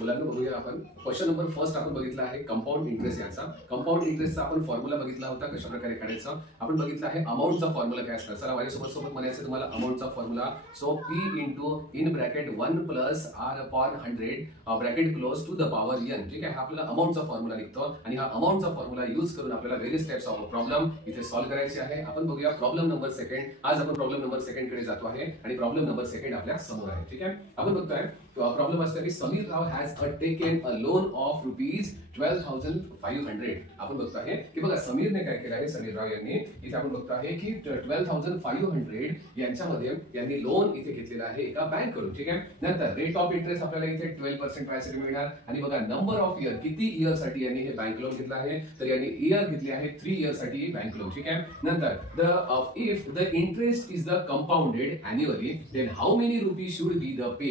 मुलांना बघूया आपण क्वेश्चन नंबर फर्स्ट आपण बघितला आहे कंपाऊंड इंटरेस्ट याचा. कंपाऊंड इंटरेस्टचा आपण फॉर्म्युला बघितला होता कशा प्रकारे काढायचा. आपण बघितला आहे अमाउंटचा फॉर्म्युला काय असणार. चला माझ्यासोबत म्हणायचं तुम्हाला अमाउंटचा formula. So P into in bracket 1 plus R upon 100 bracket close to the power n. ठीक आहे, हा आपल्याला अमाउंटचा फॉर्म्युला निघतो आणि हा अमाउंटचा फॉर्म्युला यूज करून आपल्याला व्हेरियस टाइप्स ऑफ प्रॉब्लेम इथे सॉल्व्ह करायचे आहे. आपण बघूया प्रॉब्लेम नंबर सेकंड. आज आपण प्रॉब्लेम नंबर सेकंड कडे जातो आहे आणि प्रॉब्लेम नंबर सेकंड आपल्या समोर आहे. ठीक आहे, आपण बघतोय प्रॉब्लेम असतो की Sameer Rao has taken a loan of ₹12,500. आपण बघतो आहे की बघा समीरने काय केलं आहे. समीर राव यांनी इथे आपण बघतो आहे की 12,500 यांच्यामध्ये यांनी लोन इथे घेतलेला आहे एका बँक कडून. ठीक आहे, नंतर रेट ऑफ इंटरेस्ट आपल्याला इथे 12% व्याजाने मिळणार आणि बघा नंबर ऑफ इयर किती इयर साठी यांनी हे बँक लोन घेतलं आहे. तर यांनी इयर घेतले आहे 3 इयर साठी बँक लोन. ठीक आहे, नंतर if the interest is the compounded annually then how many rupees should be the pay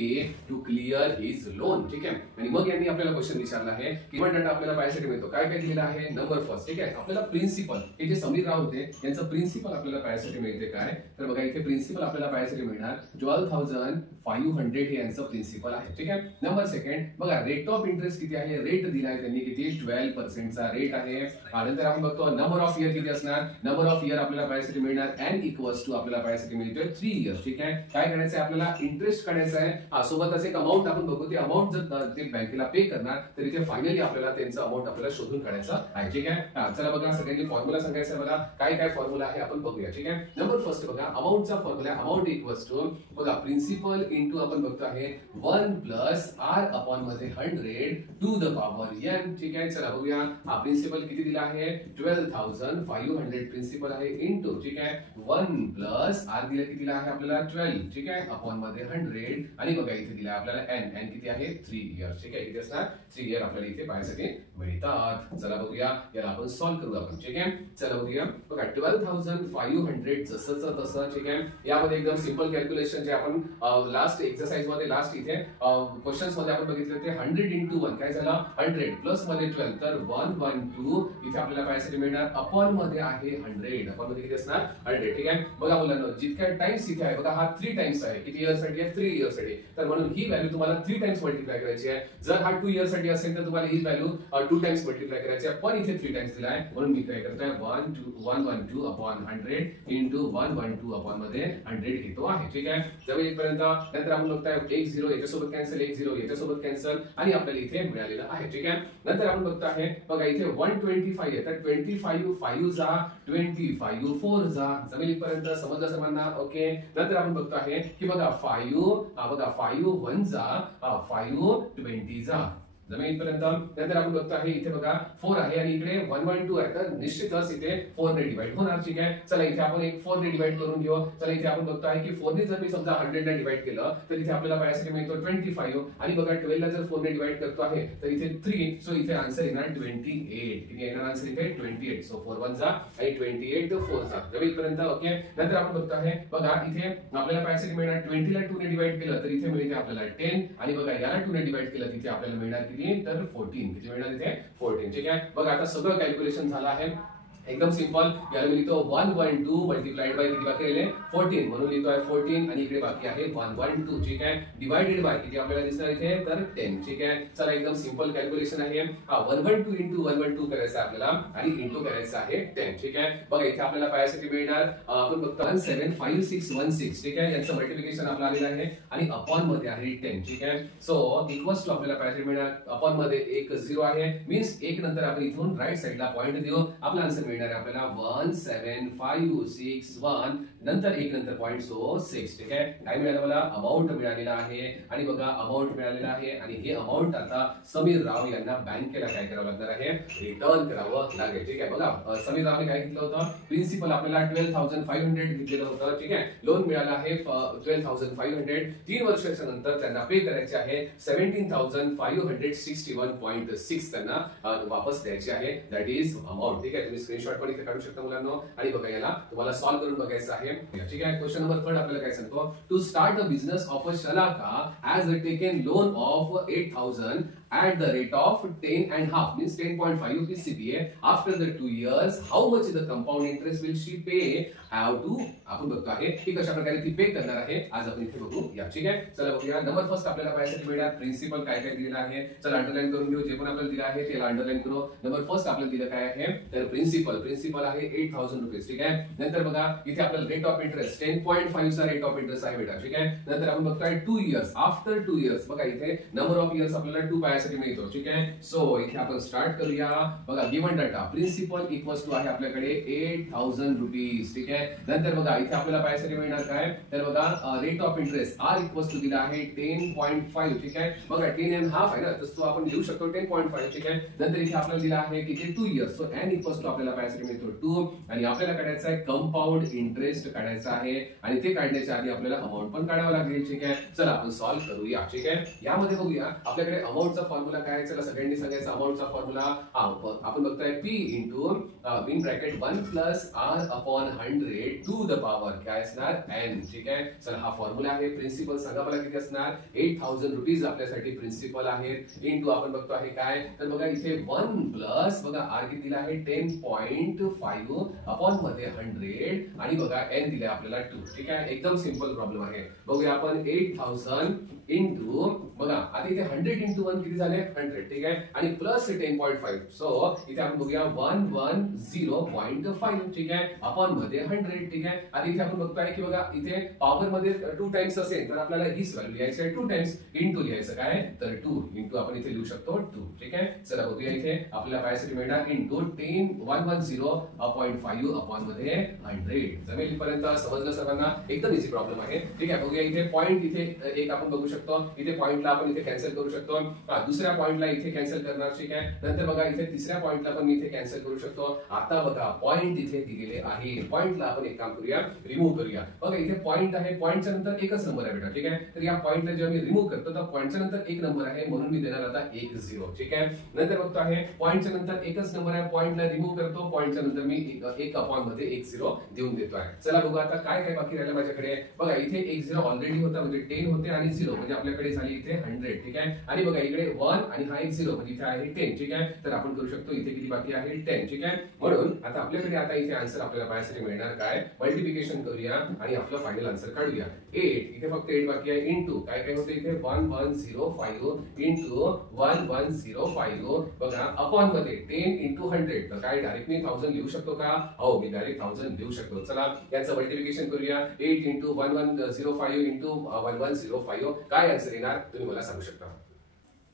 to clear his loan. ठीक आहे, आणि मग यांनी आपल्याला क्वेश्चन विचारला आहे की डाटा आपल्याला पाहायसाठी मिळतो. काय काय दिलेलं आहे नंबर फर्स्ट. ठीक आहे, आपल्याला प्रिन्सिपल हे जे समीर राव होते यांचं प्रिन्सिपल आपल्याला पाहायसाठी मिळते. काय तर बघा इथे प्रिन्सिपल आपल्याला पाहायसाठी मिळणार 12,500 हे यांचं प्रिन्सिपल आहे. ठीक आहे, नंबर सेकंड बघा रेट ऑफ इंटरेस्ट किती आहे. रेट दिला आहे त्यांनी किती 12% चा रेट आहे. नंतर आपण बघतो नंबर ऑफ इयर किती असणार. नंबर ऑफ इयर आपल्याला पाहायसाठी मिळणार n इक्वल्स टू आपल्याला पाहायसाठी मिळतोय 3 इयर्स. ठीक आहे, काय करायचं आहे आपल्याला इंटरेस्ट काढायचा आहे. सोबतच एक अमाऊंट आपण बघू. ती अमाऊंट जर ते बँकेला पे करणार तर इथे फायनली आपल्याला त्यांचं अमाऊंट आपल्याला शोधून काढायचं आहे. ठीक आहे, चला बघा सगळ्यांनी फॉर्म्युला सांगायचा आहे. बघा काय काय फॉर्म्युला आहे आपण बघूया. ठीक आहे, नंबर फर्स्ट बघा अमाऊंटचा फॉर्म्युला. अमाऊंट इक्वल्स टू बघा प्रिन्सिपल इंटू आपण बघतो आहे 1 प्लस R अपॉन मध्ये 100 टू द पॉवर n. ठीक आहे, चला बघूया हा प्रिन्सिपल किती दिला आहे 12,500 प्रिन्सिपल आहे इंटू. ठीक आहे, 1 प्लस R दिला किती दिला आहे आपल्याला 12. ठीक आहे, अपॉन मध्ये 100 आणि बघा इथे दिला आपल्याला n किती आहे 3 इयर्स. ठीक आहे, किती असणार 3 इयर आपल्याला इथे पाहायसाठी मिळतात. चला बघूया याला आपण सॉल्व्ह करू आपण. ठीक आहे, चला बघूया बघा 12,500 जसंच तसं. ठीक आहे, यामध्ये एकदम सिंपल कॅल्क्युलेशन जे आपण लास्ट एक्सरसाइज मध्ये लास्ट इथे क्वेश्चन्स मध्ये आपण बघितले ते 100 इंटू 1 काय झालं 100 प्लस मध्ये 12 तर 112 इथे आपल्याला पाहायसाठी मिळणार. अपॉन मध्ये आहे 100. अपॉन मध्ये किती असणार 100. ठीक आहे, बघा मुलांना जितक्या टाइम्स इथे आहे बघा हा 3 टाइम्स आहे. किती इयर साठी आहे 3 इयर साठी. तर म्हणून ही व्हॅल्यू तुम्हाला 3 टाइम्स मल्टिप्लाय करायची आहे. जर हा 2 इयर साठी असेल तर तुम्हाला ही व्हॅल्यू 2 टाइम्स मल्टिप्लाय करायची आहे. पण इथे 3 टाइम्स दिला आहे म्हणून मी काय करतोय 112 अपॉन 100 इंटू 112 अपॉन मध्ये 100 घेतो आहे. ठीक आहे, जवळ इथपर्यंत. नंतर आपण बघताय 1 0 याच्यासोबत कॅन्सल 1 0 याच्यासोबत कॅन्सल आणि आपल्याला इथे मिळालेलं आहे. ठीक आहे, नंतर आपण बघतो आहे बघा इथे 125 आहे तर 25 5 जा 25 4 जा जमेल इथपर्यंत. समजलं सर्वांना. ओके, नंतर आपण बघतो आहे की बघा 5 1 जा 5 20 जा जमेल इथपर्यंत. नंतर आपण बघतो आहे इथे बघा 4 आहे आणि इकडे 112 आहे तर निश्चितच इथे 4 ने डिवाइड होणार. ठीक आहे, चला इथे आपण एक 4 ने डिवाइड करून घेऊ. चला इथे आपण बघतो आहे की 4 ने जर मी समजा 100 ने डिवाइड केलं तर इथे आपल्याला पाहायसाठी मिळतो 25 आणि बघा 12 ला जर 4 ने डिवाइड करतो आहे तर इथे 3. सो इथे आन्सर येणार 28. किती येणार आन्सर इथे 28. सो 4 1 जा आणि 28 4 जा जमेल इथपर्यंत. ओके, नंतर आपण बघतो आहे बघा इथे आपल्याला पाहायसाठी मिळणार 20 ला 2 ने डिवाइड केलं तर इथे मिळते आपल्याला 10 आणि बघा याला 2 ने डिवाइड केलं तिथे आपल्याला मिळणार किती तर 14. किती मिळणार इथे 14. ठीक आहे, बघा आता सगळं कॅल्क्युलेशन झालं आहे एकदम सिंपल. याला मी लिहितो 112 मल्टिप्लाइड बाय किती बाकी राहिले 14 म्हणून लिहितोय 14 आणि इकडे बाकी आहे 112. ठीक आहे, डिवाइडेड बाय किती आपल्याला दिसणार इथे तर 10. ठीक आहे, चला एकदम सिंपल कॅल्क्युलेशन आहे. 112 इंटू 112 करायचं आपल्याला आणि इंटू करायचं आहे 10. ठीक आहे, बघा इथे आपल्याला पाहायसाठी मिळणार आपण बघतो 175616. ठीक आहे, याचं मल्टिप्लिकेशन आपलं आलेलं आहे आणि अपॉन मध्ये आहे 10. ठीक आहे, सो इक्वल्स टू आपल्याला पाहायसाठी मिळणार अपॉन मध्ये एक 0 आहे मीन्स एक नंतर आपण इथून राईट साइडला पॉइंट देऊ. आपला आन्सर मिळणार आहे आपल्याला 17561 नंतर एक नंतर पॉइंट सो 6. ठीक आहे, काय मिळालं मला अमाऊंट मिळालेला आहे आणि बघा अमाऊंट मिळालेला आहे आणि हे अमाऊंट आता समीर राव यांना बँकेला काय करावं लागणार आहे रिटर्न करावं लागेल. ठीक आहे, बघा समीर रावने काय घेतलं होतं प्रिन्सिपल आपल्याला 12,500 घेतलेलं होतं. ठीक आहे, लोन मिळालं आहे 12,500. 3 वर्षाच्या नंतर त्यांना पे करायचे आहे 17,561.6 त्यांना वापस द्यायची आहे. That is amount. ठीक आहे, तुम्ही स्क्रीनशॉट पण इथे काढू शकता मुलांना आणि बघा याला तुम्हाला सॉल्व्ह करून बघायचं आहे. आहे. ठीक आहे. क्वेश्चन नंबर 3 आपल्याला काय सांगतो, to start a business of a Shalaka has taken loan of 8,000 at the rate of 10.5 means 10.5 rupees CPA. After the 2 years, how much the compound interest will she pay? Have to आपण बघतो आहे की कशा प्रकारे ती पे करणार आहे, आज आपण इथे बघू या. ठीक आहे. चला बघूया. नंबर फर्स्ट आपल्याला पाहायसाठी मिळणार प्रिन्सिपल काय काय दिलेलं आहे. चला अंडरलाईन करून घेऊ. जे पण आपल्याला दिलं आहे त्याला अंडरलाईन करू. नंबर फर्स्ट आपल्याला दिलं काय आहे, तर प्रिन्सिपल आहे 8,000 रुपीज. ठीक आहे. नंतर बघा इथे आपल्याला रेट ऑफ इंटरेस्ट 10.5 चा रेट ऑफ इंटरेस्ट आहे बेटा. ठीक आहे. नंतर आपण बघतोय 2 इयर्स. आफ्टर 2 इयर्स बघा इथे नंबर ऑफ इयर्स आपल्याला 2 पाहायसाठी मिळतो. ठीक आहे. सो इथे आपण स्टार्ट करूया. बघा given data principal equals to आहे आपल्याकडे 8,000 रुपीज. ठीक आहे. नंतर बघा इथे आपल्याला पाहायसाठी मिळणार काय, तर बघा rate of interest R equals to दिला आहे 10.5. ठीक आहे. बघा 10.5 आहे ना, तर तो आपण लिहू शकतो 10.5. ठीक आहे. नंतर इथे आपल्याला दिला आहे की ते 2 years. So N equals to आपल्याला पाहायसाठी मिळतो 2 आणि आपल्याला काढायचा आहे कंपाऊंड इंटरेस्ट काढायचा आहे आणि ते काढण्याच्या आधी आपल्याला अमाउंट पण काढावं लागेल. ठीक आहे. चला आपण सॉल्व्ह करूया. ठीक आहे. यामध्ये बघूया आपल्याकडे अमाउंटचा फॉर्म्युला काय आहे. चला सगळ्यांनी सांगायचा अमाउंटचा फॉर्म्युला आपण बघतोय P into in bracket 1 plus R upon 100 to the power काय असणार n. ठीक आहे. चला हा फॉर्म्युला आहे. प्रिन्सिपल सांगा मला किती असणार, 8,000 रुपीज आपल्यासाठी प्रिन्सिपल आहेत इंटू आपण बघतो आहे काय, तर बघा इथे 1 प्लस बघा R किती दिला आहे 10.5 अपॉन मध्ये 100 आणि बघा n दिले आपल्याला 2. ठीक आहे. एकदम सिंपल प्रॉब्लेम आहे. बघूया आपण 8,000 इंटू बघा आता इथे 100 इंटू 1 किती झाले 100. ठीक आहे. आणि प्लस 10.5. सो इथे आपण बघूया 110.5. ठीक आहे. अपॉन मध्ये 100. ठीक आहे. आता इथे आपण बघतोय की बघा इथे पॉवर मध्ये 2 टाइम्स असेल तर आपल्याला हीच व्हॅल्यू लिहायची आहे 2 टाइम्स इंटू लिहायचं काय, तर 2 इंटू आपण इथे लिहू शकतो 2. ठीक आहे. चला बघूया इथे आपल्याला पाहायसाठी मिळणार इंटू 110.5 अपॉन मध्ये 100. जमेल पर्यंत समजलं सर्वांना, एकदम इझी प्रॉब्लेम आहे. ठीक आहे. बघूया इथे पॉइंट इथे एक आपण बघू शकतो, इथे पॉइंटला आपण इथे कॅन्सल करू शकतो. दुसऱ्या पॉइंटला इथे कॅन्सल करणार. ठीक आहे. नंतर बघा इथे तिसऱ्या पॉइंटला पण मी इथे कॅन्सल करू शकतो. आता बघा पॉइंट इथे दिलेले आहे. पॉइंटला आपण एक काम करूया, रिमूव्ह करूया. बघा इथे पॉइंट आहे, पॉइंटच्या नंतर एकच नंबर आहे बेटा. ठीक आहे. तर या पॉइंटला जेव्हा मी रिमूव्ह करतो तर पॉइंटच्या नंतर एक नंबर आहे म्हणून मी देणार आता 1 0. ठीक आहे. नंतर बघतो आहे पॉइंटच्या नंतर एकच नंबर आहे, पॉइंटला रिमूव्ह करतो, पॉइंटच्या नंतर मी 1 अपॉन मध्ये 1 0 देऊन देतो आहे. चला बघू आता काय काय बाकी राहिलं माझ्याकडे. बघा इथे 1 0 ऑलरेडी होता म्हणजे 10 होते आणि 0 म्हणजे आपल्याकडे झाली इथे 100. ठीक आहे. आणि बघा इकडे 1 आणि हा 1 0 म्हणजे इथे आहे 10. ठीक आहे. तर आपण करू शकतो इथे किती बाकी आहे 10. ठीक आहे. म्हणून आता आपल्याकडे आता इथे आन्सर आपल्याला पाहायसाठी मिळणार काय, मल्टिप्लिकेशन करूया आणि आपलं फायनल आन्सर काढूया. 8 इथे फक्त 8 बाकी आहे इंटू काय काय होते इथे 1105 इंटू 1105 बघा अपॉन मध्ये 10 इंटू 100. तर काय डायरेक्ट मी 1000 लिहू शकतो का, हो मी डायरेक्ट 1000 लिहू शकतो. चला याचं मल्टिप्लिकेशन करूया. 8 इंटू 1105 इंटू 1105 काय आन्सर येणार तुम्ही मला सांगू शकता.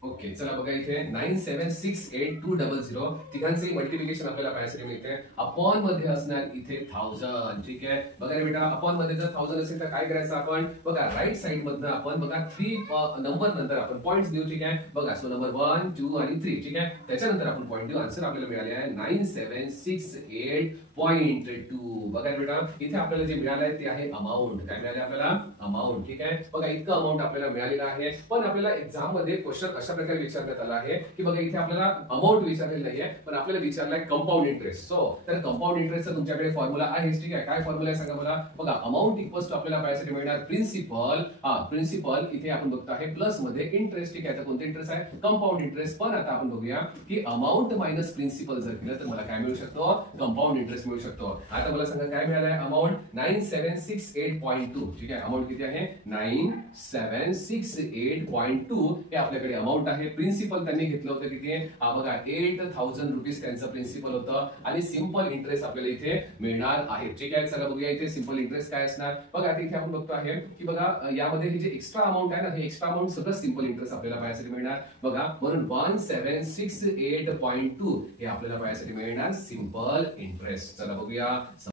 ओके. चला बघा इथे 9768200 तिघांचे मल्टिप्लिकेशन आपल्याला पाहायसाठी मिळते. अपॉन मध्ये असणार इथे 1000. ठीक आहे. बघा रे बेटा अपॉन मध्ये जर 1000 असेल तर काय करायचं आपण, बघा राईट साइड मधनं आपण बघा 3 नंबर नंतर आपण पॉइंट्स देऊ. ठीक आहे. बघा सो नंबर 1 2 आणि 3. ठीक आहे. त्याच्यानंतर आपण पॉइंट देऊ. आन्सर आपल्याला मिळाले आहे 9768.2. बघा बेटा इथे आपल्याला जे मिळालं आहे ते आहे अमाऊंट. काय मिळाले आपल्याला, अमाऊंट. ठीक आहे. बघा इतकं अमाऊंट आपल्याला मिळालेलं आहे. पण आपल्याला एक्झाम मध्ये क्वेश्चन अशा प्रकारे विचारण्यात आला आहे की बघा इथे आपल्याला अमाऊंट विचारलेलं नाहीये पण आपल्याला विचारलाय कंपाऊंड इंटरेस्ट. सो तर कंपाऊंड इंटरेस्टचा तुमच्याकडे फॉर्म्युला आहे. ठीक आहे. काय फॉर्म्युला आहे सांगा मला. बघा अमाऊंट इक्वल्स टू आपल्याला पाहायसाठी मिळणार प्रिन्सिपल. प्रिन्सिपल इथे आपण बघतो आहे प्लस मध्ये इंटरेस्ट. ठीक आहे. तर कोणते इंटरेस्ट आहे, कंपाऊंड इंटरेस्ट. पण आता आपण बघूया की अमाऊंट मायनस प्रिन्सिपल जर केलं तर मला काय मिळू शकतो, कंपाऊंड इंटरेस्ट मिळू शकतो. आता मला सांगा काय मिळालंय अमाऊंट 9768.2. ठीक आहे. अमाऊंट किती आहे 9768.2 हे आपल्याकडे अमाऊंट आहे. प्रिन्सिपल त्यांनी घेतलं होतं किती, बघा 8,000 रुपीज त्यांचं प्रिन्सिपल होतं आणि सिंपल इंटरेस्ट आपल्याला इथे मिळणार आहे. ठीक आहे. चला बघूया इथे सिंपल इंटरेस्ट काय असणार. बघा इथे आपण बघतो आहे की बघा यामध्ये हे जे एक्स्ट्रा अमाऊंट आहे ना, हे एक्स्ट्रा अमाऊंट सगळं सिंपल इंटरेस्ट आपल्याला पाहायसाठी मिळणार. बघा म्हणून 1768.2 हे आपल्याला पाहायसाठी मिळणार सिंपल इंटरेस्ट. चला बघूया.